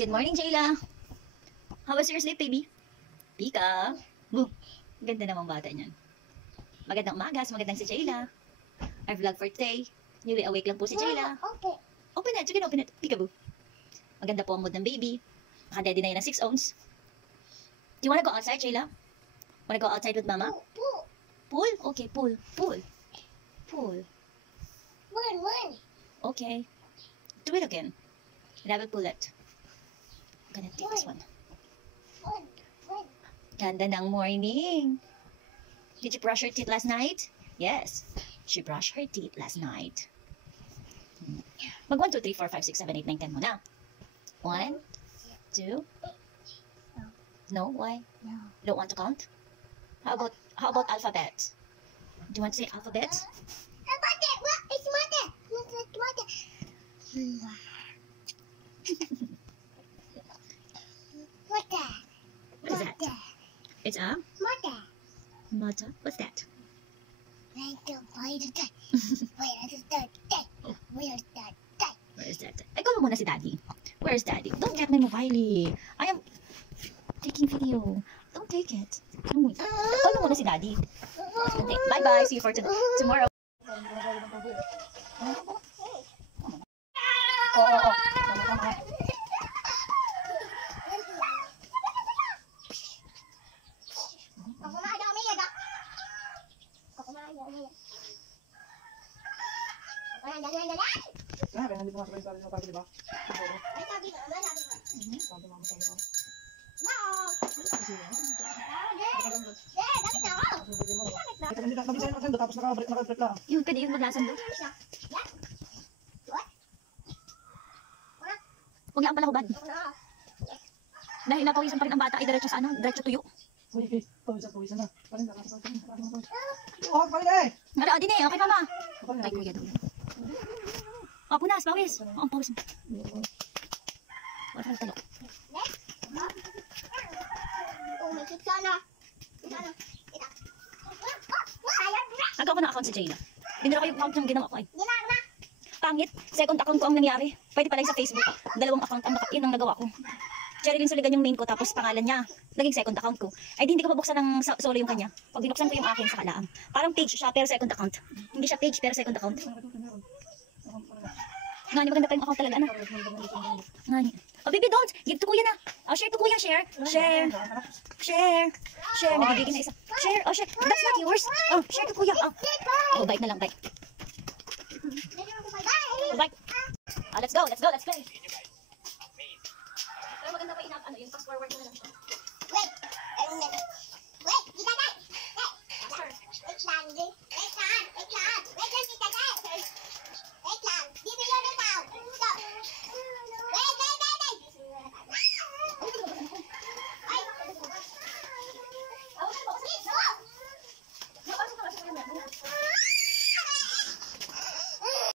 Good morning, Jayla. How was your sleep, baby? Pika. Boo. Ganda namang bata niyan. Magandang umagas, magandang si Jayla. Our vlog for today. Newly awake lang po si Jayla. Okay. Open it, you can open it. Peekaboo. Maganda po ang mood ng baby. Nakadedy na yun ng 6 ounce. Do you wanna go outside, Jayla? Wanna go outside with mama? Pool? Okay, pool. Pool. Pool. One. Okay. Do it again. And I will pull it. I'm gonna take this one. One. Ganda ng morning. Did you brush your teeth last night? Yes. She brushed her teeth last night. Mag 1, 2, 3, 4, 5, 6, 7, 8, 9, 10 muna. 1, 2. No, why? No. You don't want to count? How about alphabet? Do you want to say alphabet? Mother. What? It's mother. Mother. Mother. What is that? It's a Mother. mother. What's that? Where's the Where is that? Ay, call mo muna si Daddy. Where is Daddy? Don't get my mobile. I am taking video. Don't take it. Call mo muna si Daddy. Bye-bye. See you for tomorrow. Oo. Kaya hindi mo nga sabihin sa di ba? Tapos nakabreak lang. Yun, pwede yun maglasan doon. Huwag lang palahubad. Dahil napawisan pa rin ang bata ay diretso sa ano, diretso tuyo. Uy, pawisan na. Oh, paling eh! Mara, din eh, okay mama. Ay, kuya daw. Oh, punas, pawis. Oh, ang pawis mo. Wala ka talok. Agaw ko ng account si Jayla. Binura ko yung account ng ginawa ko ay. Pangit. Second account ko ang nangyari. Pwede pala yung sa Facebook. Dalawang account ang yun ang nagawa ko. Cherilyn Suligan yung main ko, tapos pangalan niya. Naging second account ko. Ay, hindi ko mabuksan ng solo yung kanya. Pag binuksan ko yung akin sa kalaang. Parang page siya, pero second account. Hindi siya page, pero second account. Nga, maganda pa yung account talaga, anak. Nga, oh, baby, don't! Give to kuya na. Oh, share to kuya, share. Share, nagigigil na isa. Share, oh, share. That's not yours. Oh, share to kuya. Oh, bite na lang, bite. Oh, bite. Oh, let's go play. Pero maganda pa yung fast forward na lang siya. Wait,